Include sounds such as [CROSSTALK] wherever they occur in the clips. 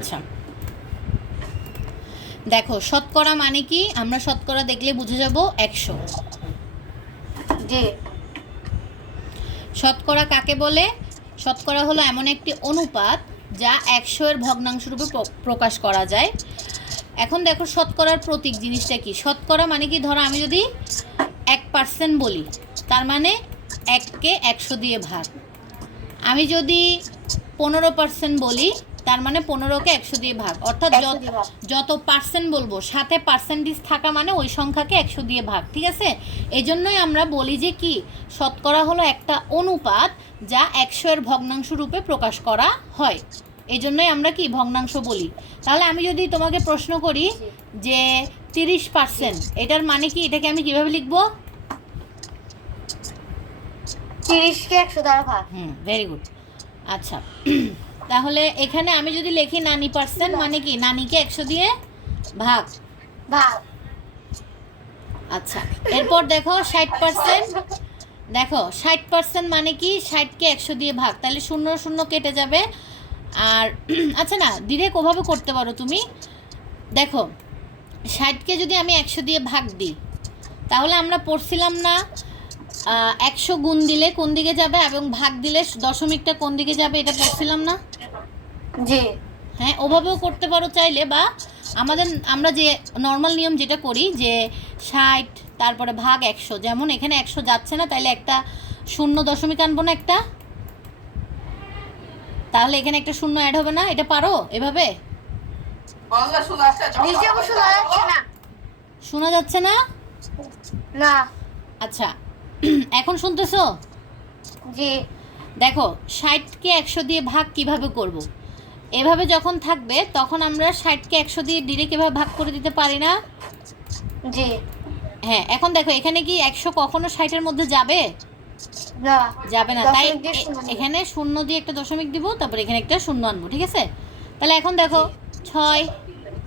আচ্ছা। দেখো, শতকরা মানে কি? আমরা শতকরা দেখলে বুঝে যাব একশো। যে শতকরা কাকে বলে? শতকরা হলো এমন একটি অনুপাত যা একশো এর ভগ্নাংশ রূপে প্র- প্রকাশ করা যায়। এখন দেখো শতকরার প্রতীক জিনিসটা কি? শতকরা মানে কি? ধরো আমি যদি এক পার্সেন্ট বলি, তার মানে এককে একশো দিয়ে ভাগ। আমি যদি পনেরো পার্সেন্ট বলি তার মানে পনেরোকে একশো দিয়ে ভাগ। অর্থাৎ যত যত পার্সেন্ট বলব সাথে পার্সেন্টেজ থাকা মানে ওই সংখ্যাকে একশো দিয়ে ভাগ ঠিক আছে? এই জন্যই আমরা বলি যে কি শতকরা হলো একটা অনুপাত যা একশো এর ভগ্নাংশ রূপে প্রকাশ করা হয়। এই জন্যই আমরা কি ভগ্নাংশ বলি। তাহলে আমি যদি তোমাকে প্রশ্ন করি যে তিরিশ পার্সেন্ট এটার মানে কি? এটাকে আমি কীভাবে লিখব? তিরিশকে একশো দ্বারা ভাগ। হুম ভেরি গুড আচ্ছা। তাহলে এখানে আমি যদি লিখি নানি পার্সেন্ট মানে কি? নানিকে একশো দিয়ে ভাগ। ভাগ। আচ্ছা এরপর দেখো ষাট পার্সেন্ট দেখো ষাট পার্সেন্ট মানে কি? ষাটকে একশো দিয়ে ভাগ। তাহলে শূন্য শূন্য কেটে যাবে। আর [CLEARS THROAT] আচ্ছা না ডিরেক্ট ওভাবে করতে পারো তুমি। দেখো ষাটকে যদি আমি একশো দিয়ে ভাগ দিই তাহলে আমরা পড়ছিলাম না একশো গুণ দিলে কোন দিকে যাবে এবং ভাগ দিলে দশমিকটা কোন দিকে যাবে এটা পড়ছিলাম না? জি। হ্যাঁ ওভাবেও করতে পারো চাইলে বা আমাদের আমরা যে নর্মাল নিয়ম যেটা করি যে ষাট তারপরে ভাগ একশো যেমন এখানে একশো যাচ্ছে না তাইলে একটা শূন্য দশমিক আনব না একটা? তাহলে এখানে একটা শূন্য অ্যাড হবে না? এটা পারো এভাবে? শোনা যাচ্ছে না? না। আচ্ছা এখন শুনতেছো? জি। দেখো ষাটকে একশো দিয়ে ভাগ কীভাবে করব। এভাবে যখন থাকবে তখন আমরা ষাটকে একশো দিয়ে ডিরেক্ট এভাবে ভাগ করে দিতে পারি না? জি। হ্যাঁ এখন দেখো এখানে কি একশো কখনো ষাটের মধ্যে যাবে? না। যাবে না। তাই। এখানে শূন্য দিয়ে একটা দশমিক দিব তারপরে এখানে একটা শূন্য আনব ঠিক আছে? তাহলে এখন দেখো ছয়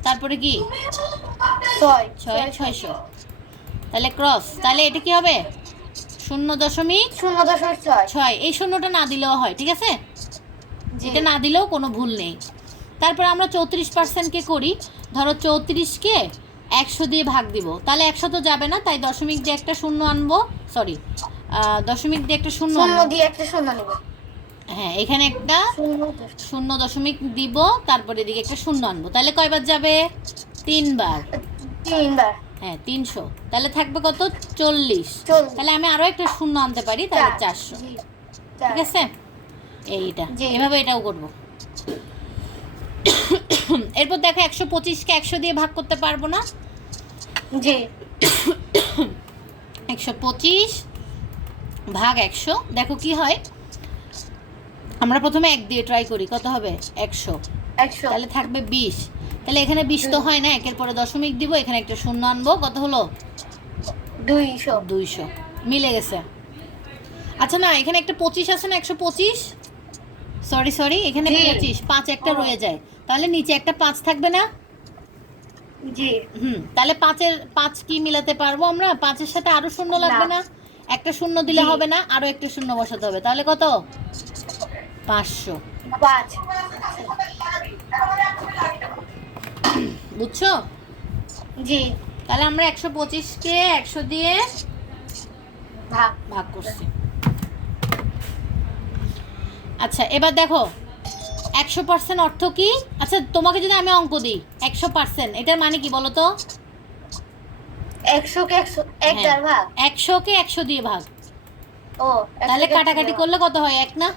তারপরে কি? ছয়। ছয় ছয়শো। তাহলে ক্রস তাহলে এটা কি হবে? শূন্য দশমিক শূন্য দশমিক ছয়। ছয়। এই শূন্যটা না দিলেও হয় ঠিক আছে? এটা না দিলেও কোনো ভুল নেই। তারপর আমরা চৌত্রিশ পার্সেন্টকে করি ধরো চৌত্রিশকে একশো দিয়ে ভাগ দিব। তাহলে একশো তো যাবে না তাই দশমিক দিয়ে একটা শূন্য আনব সরি দশমিক দিয়ে একটা শূন্য দিয়ে একটা শূন্য নিব। হ্যাঁ এখানে একটা শূন্য দশমিক দিব তারপরে এদিকে একটা শূন্য আনব। তাহলে কয়বার যাবে? তিনবার। তিনবার। হ্যাঁ তিনশো। তাহলে থাকবে কত? চল্লিশ। চল্লিশ। তাহলে আমি আরও একটা শূন্য আনতে পারি তাহলে চারশো। ঠিক আছে? এইটা। এভাবে এটাও করব। এরপর দেখো একশো পঁচিশকে একশো দিয়ে ভাগ করতে পারব না। জি। একশো পঁচিশ ভাগ একশো। দেখো কি হয়? আমরা প্রথমে এক দিয়ে ট্রাই করি কত হবে? একশো। একশো। তাহলে থাকবে বিশ। তাহলে এখানে বিশ তো হয় না একের পরে দশমিক দিব এখানে একটা শূন্য আনব কত হলো? দুইশো। দুইশো। মিলে গেছে। আচ্ছা না এখানে একটা পঁচিশ আছে না একশো পঁচিশ? সরি সরি এখানে। পঁচিশ পাঁচ একটা রয়ে যায়। তাহলে নিচে একটা পাঁচ থাকবে না? জি। হুম তাহলে পাঁচের পাঁচ কি মিলাতে পারব আমরা? পাঁচের সাথে আরও শূন্য লাগবে না? না। একটা শূন্য দিলে হবে না আরও একটা শূন্য বসাতে হবে। তাহলে কত? পাঁচশো। পাঁচ। বুঝছ? জি। তাহলে আমরা একশো পঁচিশকে একশো দিয়ে ভাগ। ভাগ করছি। আচ্ছা এবার দেখো। একশো পার্সেন্ট অর্থ কি? আচ্ছা তোমাকে যদি আমি অঙ্ক দিই একশো পার্সেন্ট এটার মানে কি বলো তো? একশোকে একশো এক হ্যাঁ। ভাগ? একশোকে একশো দিয়ে ভাগ। ও তাহলে কাটাকাটি করলে কত হয় এক না?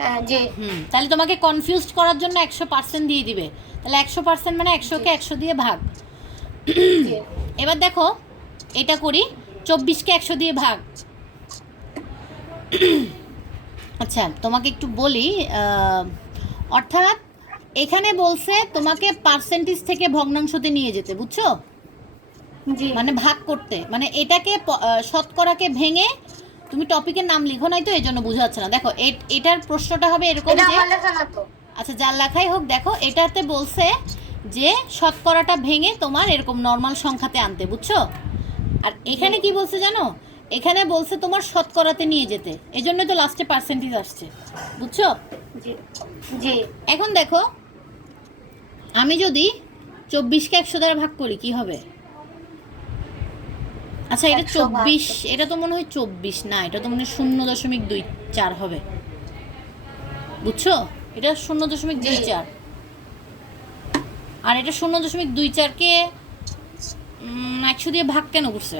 হ্যাঁ জি। হুম তাহলে তোমাকে কনফিউজ করার জন্য একশো পার্সেন্ট দিয়ে দিবে। তাহলে একশো পার্সেন্ট মানে একশোকে একশো দিয়ে ভাগ। এবার দেখো এটা করি চব্বিশকে একশো দিয়ে ভাগ। আচ্ছা তোমাকে একটু বলি অর্থাৎ এখানে বলছে তোমাকে পার্সেন্টেজ থেকে ভগ্নাংশতে নিয়ে যেতে বুঝছ? জি। মানে ভাগ করতে মানে এটাকে শতকরাকে ভেঙে তুমি টপিকের নাম লিখো নাই তো এই জন্য বোঝা যাচ্ছে না। দেখো এটার প্রশ্নটা হবে এরকম আচ্ছা যার লেখাই হোক দেখো এটাতে বলছে যে শতকরাটা ভেঙে তোমার এরকম নর্মাল সংখ্যাতে আনতে বুঝছ? আর এখানে কি বলছে জানো? এখানে বলছে তোমার শতকরাতে নিয়ে যেতে। এই তো লাস্টে পার্সেন্টেজ আসছে। বুঝছ? জি। জি। এখন দেখো আমি যদি চব্বিশকে একশো দ্বারা ভাগ করি কি হবে? আচ্ছা এটা চব্বিশ এটা তো মনে হয় চব্বিশ। না এটা তো মনে হয় শূন্য দশমিক দুই চার হবে। বুঝছ? এটা শূন্য দশমিক দুই চার। আর এটা শূন্য দশমিক দুই চারকে একশো দিয়ে ভাগ কেন করছে?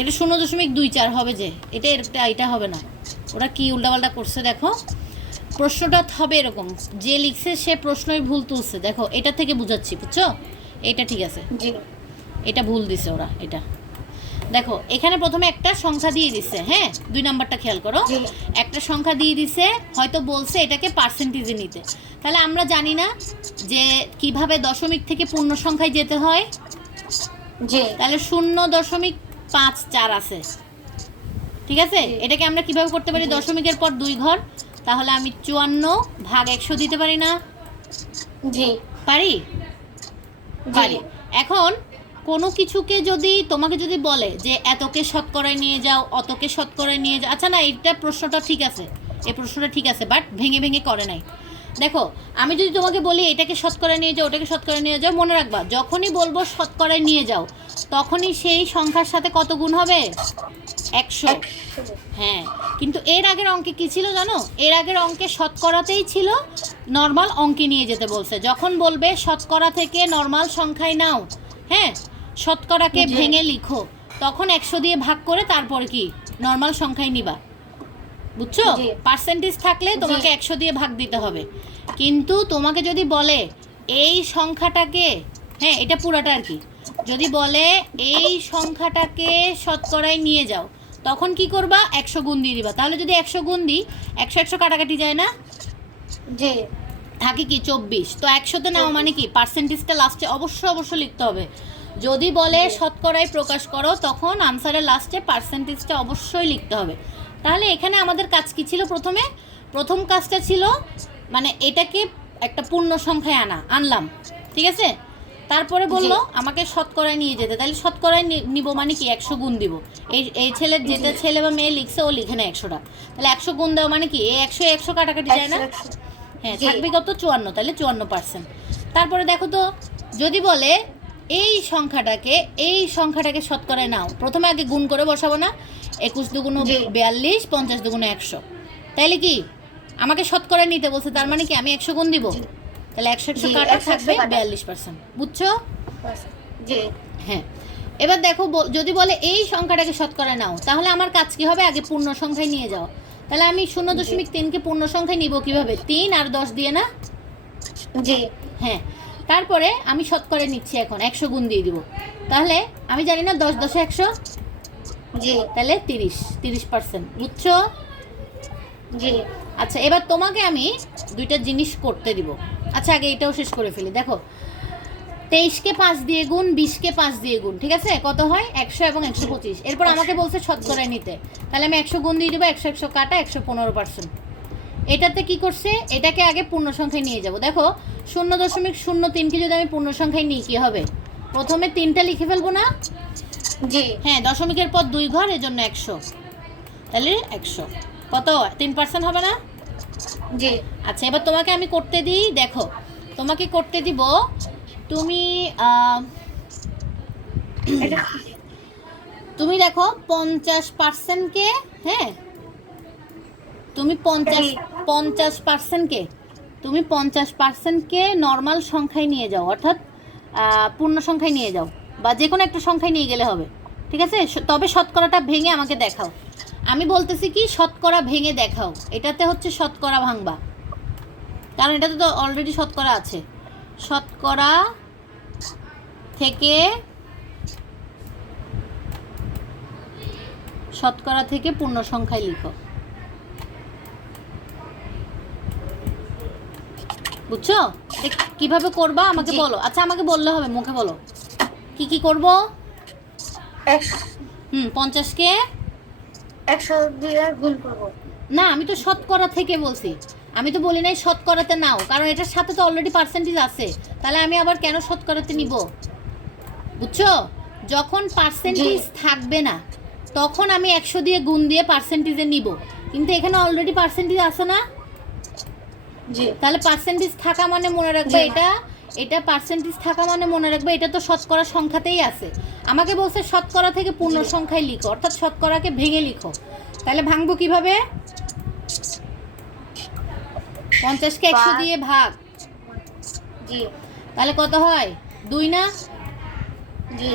এটা শূন্য দশমিক দুই চার হবে যে এটা এটা এটা হবে না। ওরা কি উল্টাপাল্টা করছে দেখো? প্রশ্নটা হবে এরকম যে লিখছে সে প্রশ্নই ভুল তুলছে। দেখো এটা থেকে বুঝাচ্ছি বুঝছ? এটা ঠিক আছে। এটা ভুল দিছে ওরা এটা। দেখো এখানে প্রথমে একটা সংখ্যা দিয়ে দিছে হ্যাঁ? দুই নাম্বারটা খেয়াল করো। একটা সংখ্যা দিয়ে দিছে হয়তো বলছে এটাকে পার্সেন্টেজে নিতে। তাহলে আমরা জানি না যে কীভাবে দশমিক থেকে পূর্ণ সংখ্যায় যেতে হয়। তাহলে শূন্য দশমিক পাঁচ চার আছে। ঠিক আছে? এটাকে আমরা কীভাবে করতে পারি? দশমিকের পর দুই ঘর তাহলে আমি চুয়ান্ন ভাগ একশো দিতে পারি না? জি। পারি? পারি। এখন কোনো কিছুকে যদি তোমাকে যদি বলে যে এতকে শতকরায় নিয়ে যাও অতকে শতকরায় নিয়ে যাও আচ্ছা না এইটা প্রশ্নটা ঠিক আছে। এই প্রশ্নটা ঠিক আছে বাট ভেঙে ভেঙে করে নাই। দেখো আমি যদি তোমাকে বলি এটাকে শতকরায় নিয়ে যাও ওটাকে শতকরায় নিয়ে যাও মনে রাখবা যখনই বলব শতকরায় নিয়ে যাও তখনই সেই সংখ্যার সাথে কত গুণ হবে? একশো। হ্যাঁ কিন্তু এর আগের অঙ্কে কি ছিল জানো? এর আগের অঙ্কে শতকরাতেই ছিল নর্মাল অঙ্কে নিয়ে যেতে বলছে। যখন বলবে শতকরা থেকে নর্মাল সংখ্যায় নাও হ্যাঁ শতকরাকে। ভেঙে লিখো তখন একশো দিয়ে ভাগ করে তারপর কি? নর্মাল সংখ্যায় নিবা। বুঝছ? পার্সেন্টেজ থাকলে তোমাকে একশো দিয়ে ভাগ দিতে হবে। কিন্তু তোমাকে যদি বলে এই সংখ্যাটাকে হ্যাঁ এটা পুরাটা আর কি। যদি বলে এই সংখ্যাটাকে শতকরায় নিয়ে যাও তখন কি করবা? একশো গুণ দিয়ে দিবা। তাহলে যদি একশো গুণ দিই একশো একশো কাটাকাটি যায় না? যে থাকে কি চব্বিশ। তো একশোতে নাও মানে কি? পার্সেন্টেজটা লাস্টে অবশ্যই অবশ্যই লিখতে হবে। যদি বলে। শতকরায় প্রকাশ করো তখন আনসারের লাস্টে পার্সেন্টেজটা অবশ্যই লিখতে হবে। তাহলে এখানে আমাদের কাজ কি ছিল প্রথমে? প্রথম কাজটা ছিল মানে এটাকে একটা পূর্ণ সংখ্যায় আনা আনলাম ঠিক আছে? তারপরে বলল আমাকে শতকরায় নিয়ে যেতে। তাহলে শতকরায় নিব মানে কি একশো গুণ দিব। এই এই ছেলের যেটা ছেলে বা মেয়ে লিখছে ও লিখে না একশোটা। তাহলে একশো গুণ দেওয়া মানে কি এই একশো একশো কাটাকাটি যায় না? হ্যাঁ। থাকবে কত? চুয়ান্ন তাহলে চুয়ান্ন পার্সেন্ট। তারপরে দেখো তো যদি বলে এই সংখ্যাটাকে এই সংখ্যাটাকে শতকরায় নাও। প্রথমে আগে গুণ করে বসাবো না। একুশ দুগুণ বিয়াল্লিশ পঞ্চাশ দুগুণ একশো। তাইলে কি? আমাকে শতকরায় নিতে বলছে তার মানে কি আমি একশো গুণ দিব? তাহলে একশো একশো কাটা থাকবে বিয়াল্লিশ পার্সেন্ট বুঝছ? হ্যাঁ। এবার দেখো যদি বলে এই সংখ্যাটাকে শতকরা নাও তাহলে আমার কাজ কি হবে? আগে পূর্ণ সংখ্যায় নিয়ে যাও। তাহলে আমি শূন্য দশমিক তিনকে পূর্ণ সংখ্যায় নিব কীভাবে? তিন আর দশ দিয়ে না? জি। হ্যাঁ। তারপরে আমি শতকরা নিচ্ছি এখন, একশো গুণ দিয়ে দিব। তাহলে আমি জানি না, দশ দশে একশো? জি। তাহলে তিরিশ তিরিশ পার্সেন্ট। বুঝছ? জি। আচ্ছা এবার তোমাকে আমি দুইটা জিনিস করতে দিব। আচ্ছা আগে এটাও শেষ করে ফেলি। দেখো, তেইশকে পাঁচ দিয়ে গুণ, বিশকে পাঁচ দিয়ে গুণ, ঠিক আছে? কত হয়? একশো এবং একশো পঁচিশ। এরপর আমাকে বলছে শতকরায় নিতে। তাহলে আমি একশো গুণ দিয়ে দেবো, একশো একশো কাটা, একশো পনেরো পার্সেন্ট। এটাতে কি করছে? এটাকে আগে পূর্ণ সংখ্যায় নিয়ে যাব। দেখো শূন্য দশমিক শূন্য তিনকে যদি আমি পূর্ণ সংখ্যায় নিই কী হবে? প্রথমে তিনটা লিখে ফেলব না? জি। হ্যাঁ দশমিকের পর দুই ঘর এজন্য একশো। তাহলে একশো। কত? তিন পার্সেন্ট হবে না? জি। আচ্ছা এবার তোমাকে আমি করতে দিই দেখো। তোমাকে করতে দিব তুমি তুমি দেখো পঞ্চাশ পার্সেন্টকে হ্যাঁ? তুমি পঞ্চাশ জি। পঞ্চাশ পার্সেন্টকে তুমি পঞ্চাশ পার্সেন্টকে নর্মাল সংখ্যায় নিয়ে যাও, অর্থাৎ পূর্ণ সংখ্যায় নিয়ে যাও, বা যে কোনো একটা সংখ্যায় নিয়ে গেলে হবে, ঠিক আছে? তবে শতকরাটা ভেঙে আমাকে দেখাও। আমি বলতেছি কি, শতকরা ভেঙে দেখাও, এটাতে হচ্ছে শতকরা ভাঙবা। কারণ এটাতে তো অলরেডি শতকরা আছে। শতকরা থেকে শতকরা থেকে পূর্ণ সংখ্যায় লিখো। বুঝছ? কীভাবে করবা আমাকে বলো। আচ্ছা আমাকে বললে হবে মুখে বলো। কি কি করব? হুম পঞ্চাশকে একশো দিয়ে গুণ করব। না আমি তো শতকরা থেকে বলছি। আমি তো বলি নাই শতকরাতে নাও কারণ এটার সাথে তো অলরেডি পার্সেন্টেজ আছে। তাহলে আমি আবার কেন শতকরাতে নিব? বুঝছ? যখন পার্সেন্টেজ থাকবে না তখন আমি একশো দিয়ে গুণ দিয়ে পার্সেন্টেজে নিব। কিন্তু এখানে অলরেডি পার্সেন্টেজ আছে না? জি তাহলে পার্সেন্টেজ থাকা মানে মনে রাখবে এটা এটা পার্সেন্টেজ থাকা মানে মনে রাখবে এটা তো শতকরা সংখ্যাতেই আছে। আমাকে বলছে শতকরা থেকে পূর্ণ সংখ্যায় লিখো অর্থাৎ শতকরাকে ভেঙে লিখো। তাহলে ভাঙবো কীভাবে? পঞ্চাশকে একশো পাঁচ। দিয়ে ভাগ। জি তাহলে কত হয়? দুই না? জি।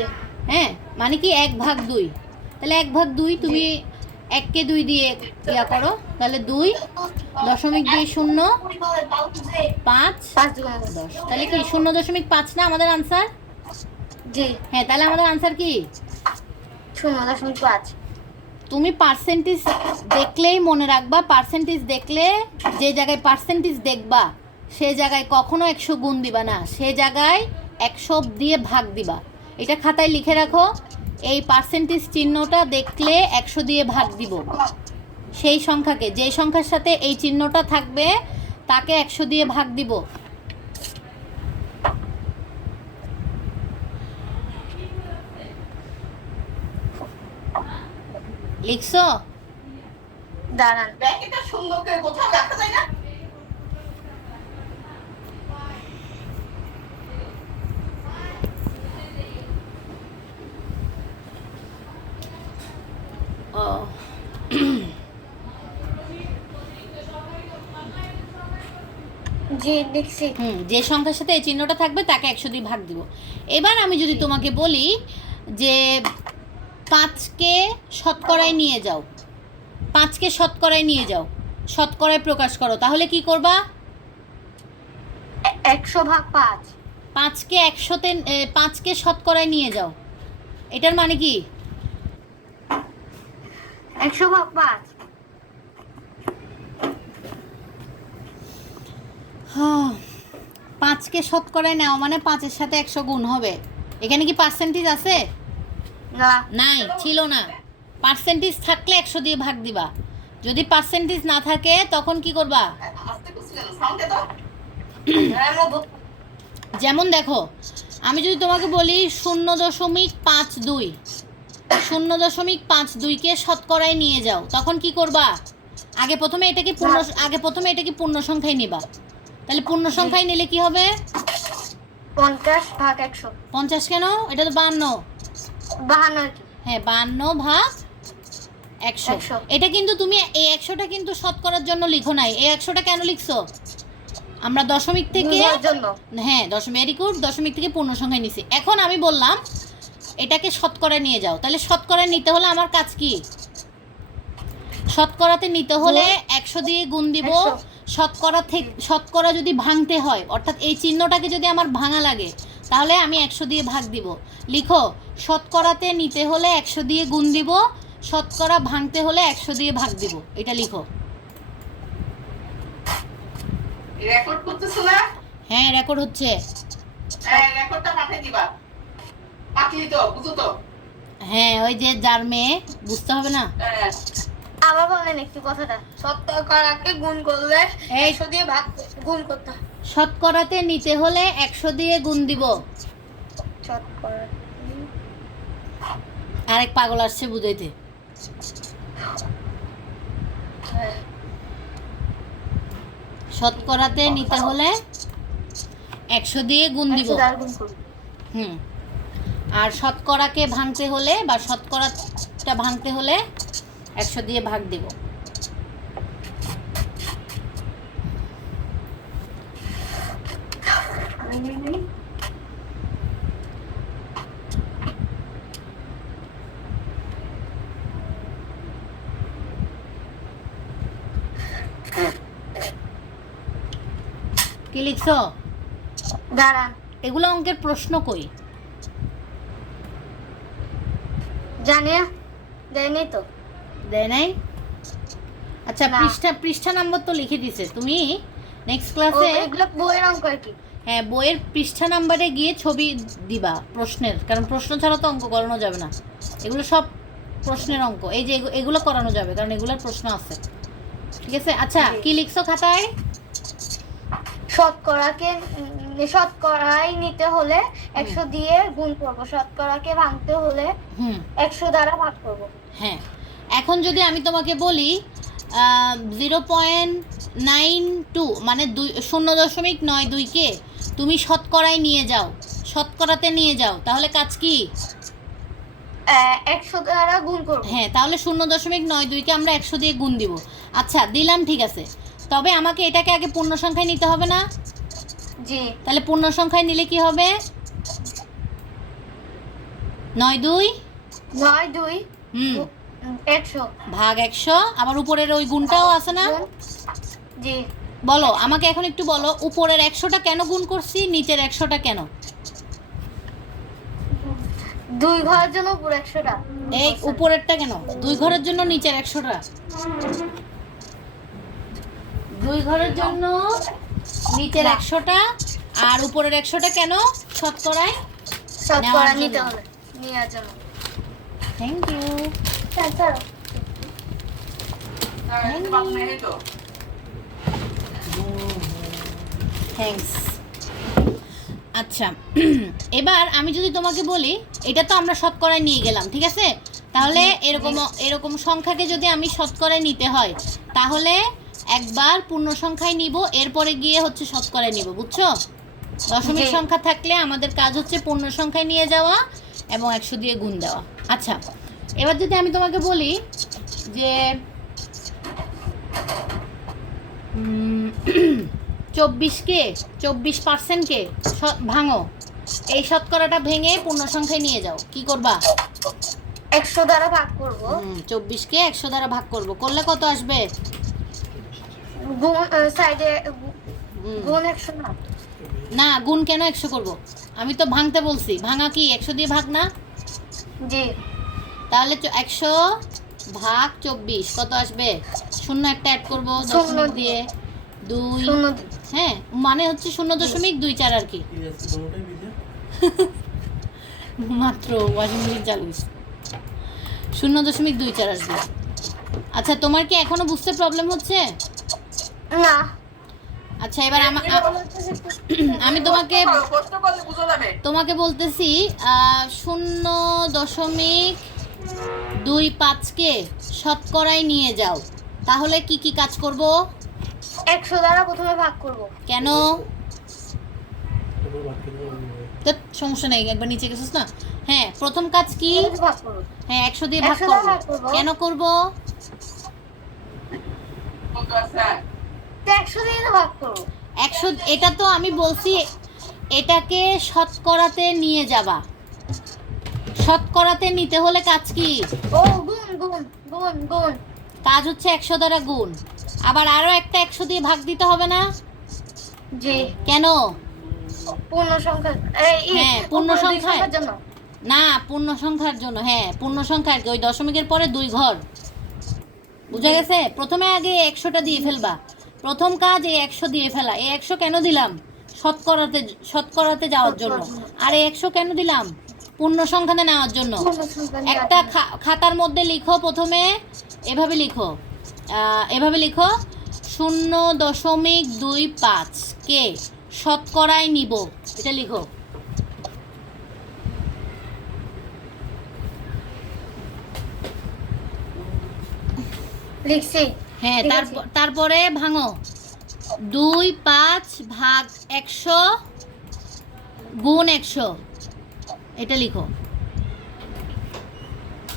হ্যাঁ মানে কি এক ভাগ দুই? তাহলে এক ভাগ দুই তুমি এককে দুই দিয়ে ইয়া করো তাহলে দুই দশমিক দুই শূন্য পাঁচ দশ। তাহলে কি শূন্য দশমিক পাঁচ না আমাদের আনসার জি। হ্যাঁ তাহলে আমাদের আনসার কি? শূন্য দশমিক পাঁচ। তুমি পার্সেন্টেজ দেখলেই মনে রাখবা পার্সেন্টেজ দেখলে যে জায়গায় পার্সেন্টেজ দেখবা সে জায়গায় কখনো একশো গুণ দিবা না সে জায়গায় একশো দিয়ে ভাগ দিবা। এটা খাতায় লিখে রাখো। এই পার্সেন্টেজ চিহ্নটা দেখলে একশো দিয়ে ভাগ দিব। সেই সংখ্যাকে যেই সংখ্যার সাথে এই চিহ্নটা থাকবে, তাকে একশো দিয়ে ভাগ দিব। লিখছো? দাঁড়ান। ব্যাগটা সুন্দর করে কোথাও রাখা যায় না? হুম যে সংখ্যার সাথে এই চিহ্নটা থাকবে তাকে একশো দিয়ে ভাগ দিব। এবার আমি যদি তোমাকে বলি যে পাঁচকে শতকরায় নিয়ে যাও। পাঁচকে শতকরায় নিয়ে যাও। শতকরায় প্রকাশ করো। তাহলে কি করবা? একশো ভাগ পাঁচ। পাঁচকে একশোতে পাঁচকে শতকরায় নিয়ে যাও। এটার মানে কি? একশো ভাগ পাঁচ হ্যাঁ, পাঁচকে শতকরায় নেওয়া মানে পাঁচের সাথে একশো গুণ হবে। এখানে কি পার্সেন্টেজ আছে? নাই ছিল না। পার্সেন্টেজ থাকলে একশো দিয়ে ভাগ দিবা। যদি পার্সেন্টেজ না থাকে তখন কি করবা? হ্যাঁ, যেমন দেখো আমি যদি তোমাকে বলি শূন্য দশমিক পাঁচ দুই শূন্য দশমিক পাঁচ দুইকে শতকরায় নিয়ে যাও তখন কি করবা? আগে প্রথমে এটাকে পূর্ণ আগে প্রথমে এটাকে পূর্ণ সংখ্যায় নিবা। তাহলে পূর্ণ সংখ্যায় নিলে কি হবে? পঞ্চাশ ভাগ একশো। পঞ্চাশ কেন? এটা তো বাহান্ন। কি। হ্যাঁ বান্ন ভাগ একশো। এটা কিন্তু তুমি এই একশোটা কিন্তু শতকরার জন্য লিখো নাই। এই একশোটা কেন লিখছো? আমরা দশমিক থেকে হ্যাঁ দশমিক ভেরি গুড দশমিক থেকে পূর্ণ সংখ্যায় নিছি। এখন আমি বললাম এটাকে শতকরায় নিয়ে যাও। তাহলে শতকরায় নিতে হলে আমার কাজ কি? শতকরাতে নিতে হলে একশো দিয়ে গুণ দিব। শতকরা থেকে শতকরা যদি ভাঙতে হয় অর্থাৎ এই চিহ্নটাকে যদি আমার ভাঙা লাগে তাহলে আমি একশো দিয়ে ভাগ দিব। লিখো শতকরাতে নিতে হলে একশো দিয়ে গুণ দিব শতকরা ভাঙতে হলে একশো দিয়ে ভাগ দিব। এটা লিখো। রেকর্ড করতেছো না? হ্যাঁ রেকর্ড হচ্ছে। হ্যাঁ রেকর্ডটা পাঠিয়ে দিবা। পাঠিয়ে বুঝো তো। হ্যাঁ ওই যে যার মেয়ে বুঝতে হবে না? হ্যাঁ। আবার বলেন একটু কথাটা। শতকরাকে গুণ করলে একশো দিয়ে ভাগ গুণ করতে হয়। শতকরাতে নিতে হলে একশো দিয়ে গুণ দিব। শতকরা আরেক পাগল আসছে বুঝাইতে। হ্যাঁ। শতকরাতে নিতে হলে একশো দিয়ে গুণ দিব। হুম। আর শতকরাকে ভাঙতে হলে বা শতকরাটা ভাঙতে হলে একশো দিয়ে ভাগ দেব। কি লিখছো? দাঁড়ান এগুলো অঙ্কের প্রশ্ন কই? জানি না দেয়নি তো। দেয় নাই? আচ্ছা পৃষ্ঠা পৃষ্ঠা নাম্বার তো লিখে দিছে তুমি নেক্সট ক্লাসে এগুলো বইয়ের অঙ্ক আর কি? হ্যাঁ বইয়ের পৃষ্ঠা নাম্বারে গিয়ে ছবি দিবা প্রশ্নের কারণ প্রশ্ন ছাড়া তো অঙ্ক করানো যাবে না। এগুলো সব প্রশ্নের অঙ্ক। এই যে এগুলো করানো যাবে কারণ এগুলোর প্রশ্ন আছে। ঠিক আছে? আচ্ছা। কি লিখছো খাতায়? শতকরাকে শতকরাই নিতে হলে একশো দিয়ে গুণ করব। শতকরাকে ভাঙতে হলে হুম। একশো দ্বারা ভাগ করব। হ্যাঁ। এখন যদি আমি তোমাকে বলি জিরো পয়েন্ট নাইন টু মানে দুই শূন্য দশমিক নয় দুইকে তুমি শতকরায় নিয়ে যাও শতকরাতে নিয়ে যাও তাহলে কাজ কি? একশো দ্বারা গুণ করব। হ্যাঁ তাহলে শূন্য দশমিক নয় দুইকে আমরা একশো দিয়ে গুণ দিব। আচ্ছা দিলাম ঠিক আছে। তবে আমাকে এটাকে আগে পূর্ণ সংখ্যায় নিতে হবে না? জি। তাহলে পূর্ণ সংখ্যায় নিলে কি হবে? নয় দুই? নয় দুই। হুম। ভাগ একশো। আবার উপরের ওই গুণটাও আছে না। জি। বলো আমাকে এখন একটু বলো উপরের একশোটা কেন গুণ করছি নিচের একশোটা কেন? দুই ঘরের জন্য পুরো একশোটা। এই উপরেরটা কেন? দুই ঘরের জন্য নিচের একশোটা? দুই ঘরের জন্য নিচের একশোটা আর উপরের একশোটা কেন? শতকরায় সব নেওয়ার করা নিতে হবে। নেওয়ার জন্য। থ্যাংক ইউ থ্যাঙ্কস আচ্ছা এবার আমি যদি তোমাকে বলি এটা তো আমরা শতকরায় নিয়ে গেলাম ঠিক আছে? তাহলে এরকম এরকম সংখ্যাকে যদি আমি শতকরায় নিতে হয় তাহলে একবার পূর্ণ সংখ্যায় নিব এরপরে গিয়ে হচ্ছে শতকরায় নিব বুঝছ? দশমিক সংখ্যা থাকলে আমাদের কাজ হচ্ছে পূর্ণ সংখ্যায় নিয়ে যাওয়া এবং একশো দিয়ে গুণ দেওয়া। আচ্ছা এবার যদি আমি তোমাকে বলি যে চব্বিশকে [CLEARS THROAT] চব্বিশ পার্সেন্টকে ভাঙো। এই শতকরাটা ভেঙে পূর্ণ সংখ্যায় নিয়ে যাও। কি করবা? একশো দ্বারা ভাগ করব। চব্বিশকে একশো দ্বারা ভাগ করব। করলে কত আসবে? সাইডে গুণ একশো না না গুণ কেন একশো করব? আমি তো ভাঙতে বলছি। ভাঙা কি? একশো দিয়ে ভাগ না? জি। তাহলে একশো ভাগ চব্বিশ কত আসবে? শূন্য একটা অ্যাড করব দশমিক দিয়ে। দুই হ্যাঁ মানে হচ্ছে শূন্য দশমিক দুই চার আর কি। [LAUGHS] মাত্র ওয়াশিং মেশিন চালু শূন্য দশমিক দুই চার আসবে। আচ্ছা তোমার কি এখনও বুঝতে প্রবলেম হচ্ছে? না। আচ্ছা এবার আমা- [CLEARS THROAT] আমি তোমাকে তোমাকে বলতেছি শূন্য দশমিক দুই পাঁচকে শতকরায় নিয়ে যাও। তাহলে কি কি কাজ করব? একশো দ্বারা প্রথমে ভাগ করব। কেন? তো সমস্যা নেই একবার নিচে গেছিস না? হ্যাঁ প্রথম কাজ কি? হ্যাঁ একশো দিয়ে ভাগ 100 দিয়ে করব। কেন করব। একশো এটা তো আমি বলছি এটাকে শতকরাতে নিয়ে যাবা। শতকরাতে নিতে হলে কাজ কি? ও গুণ গুণ গুণ গুণ। কাজ হচ্ছে একশো দ্বারা গুণ। আবার আরও একটা একশো দিয়ে ভাগ দিতে হবে না? জি কেন? পূর্ণ সংখ্যা হ্যাঁ, পূর্ণ সংখ্যার জন্য। না পূর্ণ সংখ্যার জন্য হ্যাঁ পূর্ণ সংখ্যা আর কি ওই দশমিকের পরে দুই ঘর। বুঝা গেছে? প্রথমে আগে একশোটা দিয়ে ফেলবা। প্রথম কাজ এই একশো দিয়ে ফেলা। এই একশো কেন দিলাম? শতকরাতে শতকরাতে যাওয়ার জন্য। আর এই একশো কেন দিলাম? পূর্ণ সংখ্যাতে নেওয়ার জন্য। একটা খাতার মধ্যে লিখো প্রথমে এভাবে লিখো। এভাবে লিখো। শূন্য দশমিক দুই পাঁচ। কে? শতকরায় নিব। এটা লিখো। লিখছি। হ্যাঁ তারপর তারপরে ভাঙো। দুই পাঁচ ভাগ একশো গুণ একশো। এটা লিখো।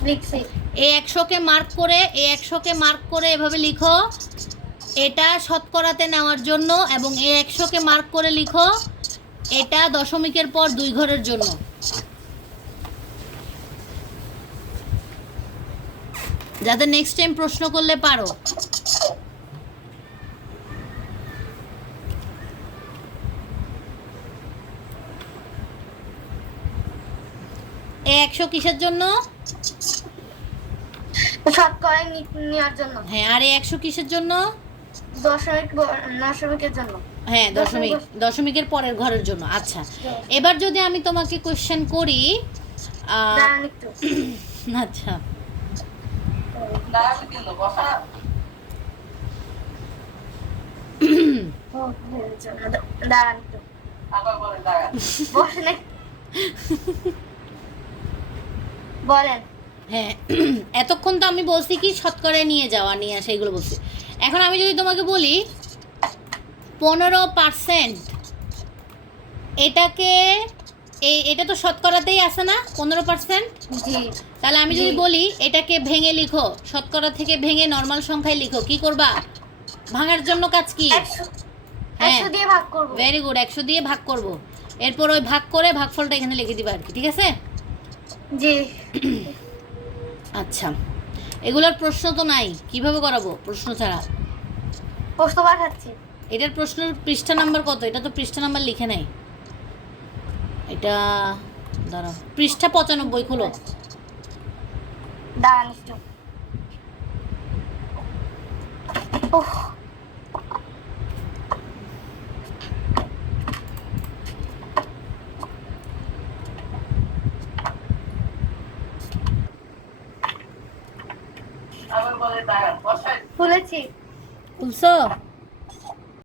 লিখছি। এই একশোকে মার্ক করে এই একশোকে মার্ক করে এভাবে লিখো। এটা শতকরাতে নেওয়ার জন্য এবং এই একশোকে মার্ক করে লিখো। এটা দশমিকের পর দুই ঘরের জন্য। যাতে নেক্সট টাইম প্রশ্ন করলে পারো। এই একশো কিসের জন্য? শতকরায় নি- নেওয়ার জন্য। হ্যাঁ আর এই একশো কিসের জন্য? দশমিক দশমিকের জন্য। হ্যাঁ দশমিক দশমিকের পরের ঘরের জন্য। আচ্ছা। এবার যদি আমি তোমাকে কোশ্চেন করি দাঁড়ান একটু। [CLEARS THROAT] আচ্ছা। বসা ও, হয়েছে। দা- দাঁড়ান একটু আবার বলে দাঁড়ান বসেন এক- বলেন। হ্যাঁ [CLEARS THROAT] এতক্ষণ তো আমি বলছি কি শতকরায় নিয়ে যাওয়া নিয়ে আসা এগুলো বলছি। এখন আমি যদি তোমাকে বলি পনেরো পার্সেন্ট এটাকে এই এটা তো শতকরাতেই আছে না? পনেরো পার্সেন্ট জি। তাহলে আমি যদি বলি এটাকে ভেঙে লিখো। শতকরা থেকে ভেঙে নর্মাল সংখ্যায় লিখো। কি করবা? ভাঙার জন্য কাজ কি? হ্যাঁ। ভাগ ভেরি গুড একশো দিয়ে ভাগ করব। এরপর ওই ভাগ করে ভাগফলটা এখানে লিখে দিবা আর কি ঠিক আছে? জি। আচ্ছা। এগুলোর প্রশ্ন তো নাই কীভাবে করাবো প্রশ্ন ছাড়া? প্রশ্ন পাঠাচ্ছি এটার প্রশ্নের পৃষ্ঠা নাম্বার কত? এটা তো পৃষ্ঠা নাম্বার লিখে নাই। এটা দাঁড়াও পৃষ্ঠা পঁচানব্বই খুলো। দাঁড়ান একটু। উফ, আবার বলে